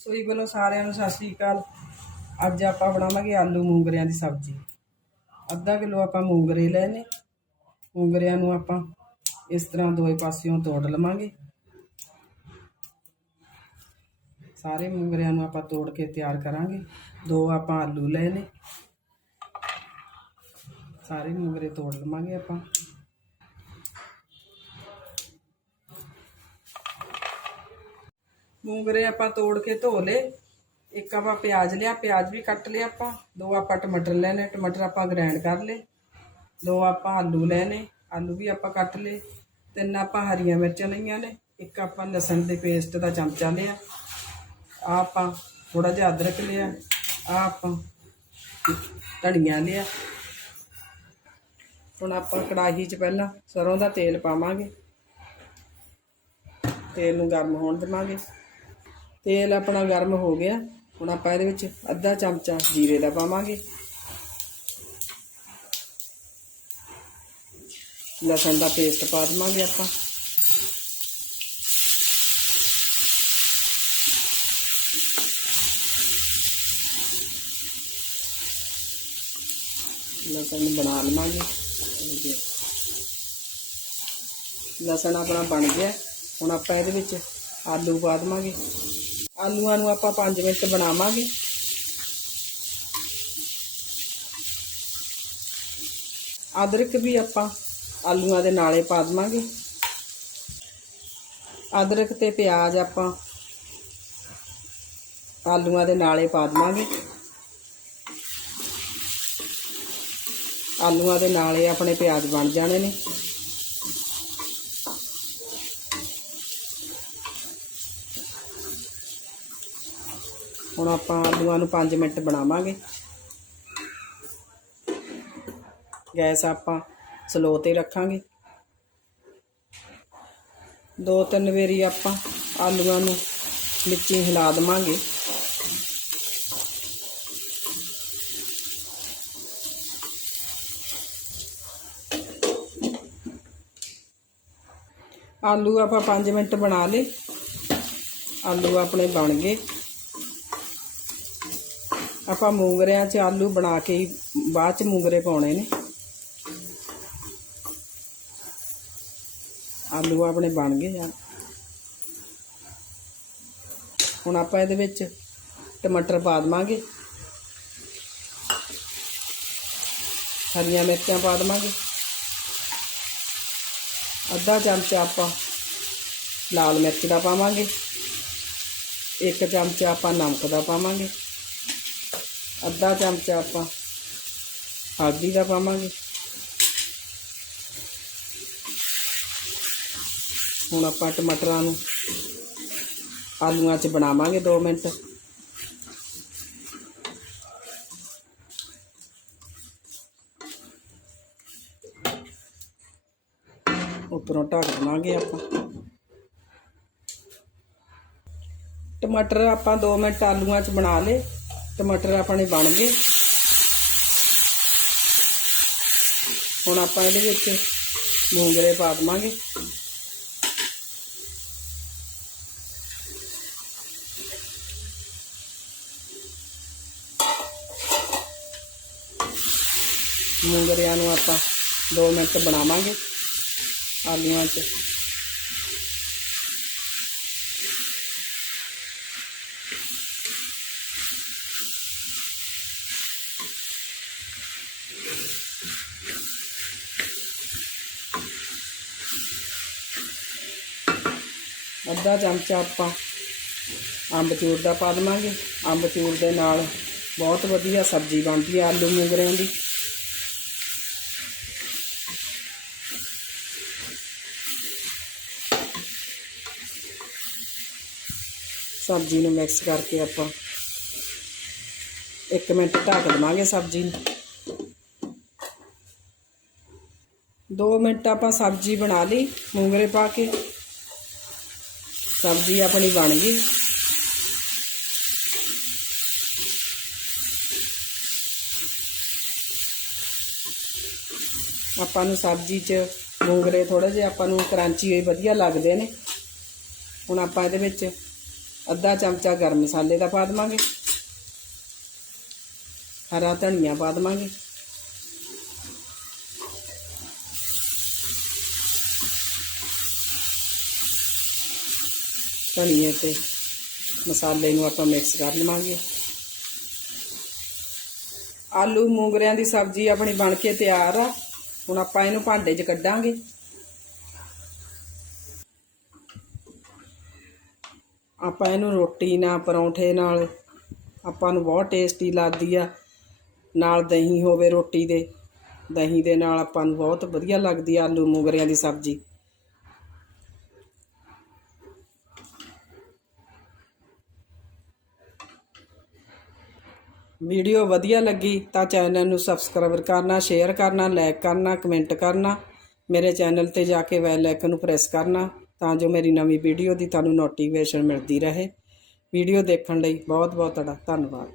ਸੋਈ ਵੱਲੋਂ ਸਾਰਿਆਂ ਨੂੰ ਸਤਿ ਸ੍ਰੀ ਅਕਾਲ। ਅੱਜ ਆਪਾਂ ਬਣਾਵਾਂਗੇ ਆਲੂ ਮੂੰਗਰਿਆਂ ਦੀ ਸਬਜ਼ੀ। ਅੱਧਾ ਕਿਲੋ ਆਪਾਂ ਮੂੰਗਰੇ ਲਏ ਨੇ। ਮੂੰਗਰਿਆਂ ਨੂੰ ਆਪਾਂ ਇਸ ਤਰ੍ਹਾਂ ਦੋਏ ਪਾਸਿਓਂ ਤੋੜ ਲਵਾਂਗੇ। ਸਾਰੇ ਮੂੰਗਰਿਆਂ ਨੂੰ ਆਪਾਂ ਤੋੜ ਕੇ ਤਿਆਰ ਕਰਾਂਗੇ। ਦੋ ਆਪਾਂ ਆਲੂ ਲਏ ਨੇ। ਸਾਰੇ ਮੂੰਗਰੇ ਤੋੜ ਲਵਾਂਗੇ ਆਪਾਂ। ਮੂੰਗਰੇ ਆਪਾਂ ਤੋੜ ਕੇ ਧੋ ਲਏ। ਇੱਕ ਆਪਾਂ ਪਿਆਜ਼ ਲਿਆ, ਪਿਆਜ਼ ਵੀ ਕੱਟ ਲਿਆ ਆਪਾਂ। ਦੋ ਆਪਾਂ ਟਮਾਟਰ ਲਏ ਟਮਾਟਰ ਆਪਾਂ ਗ੍ਰਾਈਂਡ ਕਰ ਲਏ। ਦੋ ਆਪਾਂ ਆਲੂ ਲੈਣੇ, ਆਲੂ ਵੀ ਆਪਾਂ ਕੱਟ ਲਏ। ਤਿੰਨ ਆਪਾਂ ਹਰੀਆਂ ਮਿਰਚਾਂ ਲਈਆਂ ਨੇ, ਇੱਕ ਆਪਾਂ ਲਸਣ ਦੇ ਪੇਸਟ ਦਾ ਚਮਚਾ ਲਿਆ। ਆ ਆਪਾਂ ਥੋੜਾ ਜਿਹਾ ਅਦਰਕ ਲਿਆ ਆ ਆਪਾਂ ਧਨੀਆ ਲਿਆ। ਹੁਣ ਆਪਾਂ ਕੜਾਹੀ 'ਚ ਪਹਿਲਾਂ ਸਰੋਂ ਦਾ ਤੇਲ ਪਾਵਾਂਗੇ। ਤੇਲ ਨੂੰ ਗਰਮ ਹੋਣ ਦੇਵਾਂਗੇ। ਤੇਲ ਆਪਣਾ ਗਰਮ ਹੋ ਗਿਆ। ਹੁਣ ਆਪਾਂ ਇਹਦੇ ਵਿੱਚ ਅੱਧਾ ਚਮਚਾ ਜੀਰੇ ਦਾ ਪਾਵਾਂਗੇ। ਲਸਣ ਦਾ ਪੇਸਟ ਪਾ ਦੇਵਾਂਗੇ ਆਪਾਂ। ਲਸਣ ਬਣਾ ਲਵਾਂਗੇ। ਲਸਣ ਆਪਣਾ ਬਣ ਗਿਆ। ਹੁਣ ਆਪਾਂ ਇਹਦੇ ਵਿੱਚ ਆਲੂ ਪਾ ਦੇਵਾਂਗੇ। ਆਲੂਆਂ ਨੂੰ ਆਪਾਂ 5 ਮਿੰਟ ਬਣਾਵਾਂਗੇ। ਅਦਰਕ ਵੀ ਆਪਾਂ ਆਲੂਆਂ ਦੇ ਨਾਲੇ ਪਾ ਦੇਵਾਂਗੇ। ਅਦਰਕ ਤੇ ਪਿਆਜ਼ ਆਪਾਂ ਆਲੂਆਂ ਦੇ ਨਾਲੇ ਪਾ ਦੇਵਾਂਗੇ। ਆਲੂਆਂ ਦੇ ਨਾਲੇ ਆਪਣੇ ਪਿਆਜ਼ ਬਣ ਜਾਣੇ ਨੇ। ਹੁਣ ਆਪਾਂ ਆਲੂਆਂ ਨੂੰ 5 ਮਿੰਟ ਬਣਾਵਾਂਗੇ। ਗੈਸ ਆਪਾਂ ਸਲੋ ਤੇ ਰੱਖਾਂਗੇ। ਦੋ ਤਿੰਨ ਵਾਰੀ ਆਪਾਂ ਆਲੂਆਂ ਨੂੰ ਮਿੱਚੀ ਹਿਲਾ ਦਵਾਂਗੇ। ਆਲੂ ਆਪਾਂ 5 ਮਿੰਟ ਬਣਾ ਲਏ। ਆਲੂ ਆਪਣੇ ਬਣ ਗਏ। ਆਪਾਂ ਮੂੰਗਰਿਆਂ 'ਚ ਆਲੂ ਬਣਾ ਕੇ ਹੀ ਬਾਅਦ 'ਚ ਮੂੰਗਰੇ ਪਾਉਣੇ ਨੇ। ਆਲੂ ਆਪਣੇ ਬਣ ਗਏ ਯਾਰ। ਹੁਣ ਆਪਾਂ ਇਹਦੇ ਵਿੱਚ ਟਮਾਟਰ ਪਾ ਦੇਵਾਂਗੇ। ਹਰੀਆਂ ਮਿਰਚਾਂ ਪਾ ਦੇਵਾਂਗੇ। ਅੱਧਾ ਚਮਚਾ ਆਪਾਂ ਲਾਲ ਮਿਰਚ ਦਾ ਪਾਵਾਂਗੇ। ਇੱਕ ਚਮਚਾ ਆਪਾਂ ਨਮਕ ਦਾ ਪਾਵਾਂਗੇ। ਅੱਧਾ ਚਮਚਾ ਆਪਾਂ ਹਲਦੀ ਦਾ ਪਾਵਾਂਗੇ। ਹੁਣ ਆਪਾਂ ਟਮਾਟਰਾਂ ਨੂੰ ਆਲੂਆਂ 'ਚ ਬਣਾਵਾਂਗੇ 2 ਮਿੰਟ। ਉੱਪਰੋਂ ਢੱਕ ਦੇਵਾਂਗੇ ਆਪਾਂ। ਟਮਾਟਰ ਆਪਾਂ 2 ਮਿੰਟ ਆਲੂਆਂ 'ਚ ਬਣਾ ਲਏ। ਟਮਾਟਰ ਆਪਣੇ ਬਣ ਗਏ। ਹੁਣ ਆਪਾਂ ਇਹਦੇ ਵਿੱਚ ਮੂੰਗਰੇ ਪਾ ਦੇਵਾਂਗੇ। ਮੂੰਗਰਿਆਂ ਨੂੰ ਆਪਾਂ 2 ਮਿੰਟ ਬਣਾਵਾਂਗੇ। ਆਲੂਆਂ 'ਚ। ਅੱਧਾ ਚਮਚਾ ਆਪਾਂ ਅੰਬ ਚੂਰ ਦਾ ਪਾ ਦੇਵਾਂਗੇ। ਅੰਬ ਚੂਰ ਦੇ ਨਾਲ ਬਹੁਤ ਵਧੀਆ ਸਬਜ਼ੀ ਬਣਦੀ ਹੈ ਆਲੂ ਮੂੰਗਰਿਆਂ ਦੀ। ਸਬਜ਼ੀ ਨੂੰ ਮਿਕਸ ਕਰਕੇ ਆਪਾਂ 1 ਮਿੰਟ ਢੱਕ ਦੇਵਾਂਗੇ ਸਬਜ਼ੀ ਨੂੰ। 2 ਮਿੰਟ ਆਪਾਂ ਸਬਜ਼ੀ ਬਣਾ ਲਈ, ਮੂੰਗਰੇ ਪਾ ਕੇ। ਸਬਜ਼ੀ ਆਪਣੀ ਬਣ ਗਈ। ਆਪਾਂ ਨੂੰ ਸਬਜ਼ੀ 'ਚ ਮੂੰਗਰੇ ਥੋੜੇ ਜਿਹਾ ਆਪਾਂ ਨੂੰ ਕਰੰਚੀ ਹੋਈ ਵਧੀਆ ਲੱਗਦੇ ਨੇ। ਹੁਣ ਆਪਾਂ ਇਹਦੇ ਵਿੱਚ ਅੱਧਾ ਚਮਚਾ ਗਰਮ ਮਸਾਲੇ ਦਾ ਪਾ ਦੇਵਾਂਗੇ। ਹਰਾ ਧਨੀਆ ਪਾ ਦੇਵਾਂਗੇ। ਧਨੀਏ ਤੇ ਮਸਾਲੇ ਨੂੰ ਆਪਾਂ ਮਿਕਸ ਕਰ ਲਵਾਂਗੇ। ਆਲੂ ਮੂੰਗਰਿਆਂ ਦੀ ਸਬਜ਼ੀ ਆਪਣੀ ਬਣ ਕੇ ਤਿਆਰ ਆ। ਹੁਣ ਆਪਾਂ ਇਹਨੂੰ ਭਾਂਡੇ 'ਚ ਕੱਢਾਂਗੇ। ਆਪਾਂ ਇਹਨੂੰ ਰੋਟੀ ਨਾਲ, ਪਰੌਂਠੇ ਨਾਲ, ਆਪਾਂ ਨੂੰ ਬਹੁਤ ਟੇਸਟੀ ਲੱਗਦੀ ਆ। ਨਾਲ ਦਹੀਂ ਹੋਵੇ ਰੋਟੀ ਦੇ, ਦਹੀਂ ਦੇ ਨਾਲ ਆਪਾਂ ਨੂੰ ਬਹੁਤ ਵਧੀਆ ਲੱਗਦੀ ਆ ਆਲੂ ਮੂੰਗਰਿਆਂ ਦੀ ਸਬਜ਼ੀ। ਵੀਡੀਓ ਵਧੀਆ ਲੱਗੀ ਤਾਂ ਚੈਨਲ ਨੂੰ ਸਬਸਕ੍ਰਾਈਬ ਕਰਨਾ, ਸ਼ੇਅਰ ਕਰਨਾ, ਲਾਈਕ ਕਰਨਾ, ਕਮੈਂਟ ਕਰਨਾ, ਮੇਰੇ ਚੈਨਲ ਤੇ ਜਾ ਕੇ ਬੈਲ ਆਈਕਨ ਨੂੰ ਪ੍ਰੈਸ ਕਰਨਾ ਤਾਂ ਜੋ ਮੇਰੀ ਨਵੀਂ ਵੀਡੀਓ ਦੀ ਤੁਹਾਨੂੰ ਨੋਟੀਫਿਕੇਸ਼ਨ ਮਿਲਦੀ ਰਹੇ। ਵੀਡੀਓ ਦੇਖਣ ਲਈ ਬਹੁਤ ਬਹੁਤ ਤੁਹਾਡਾ ਧੰਨਵਾਦ।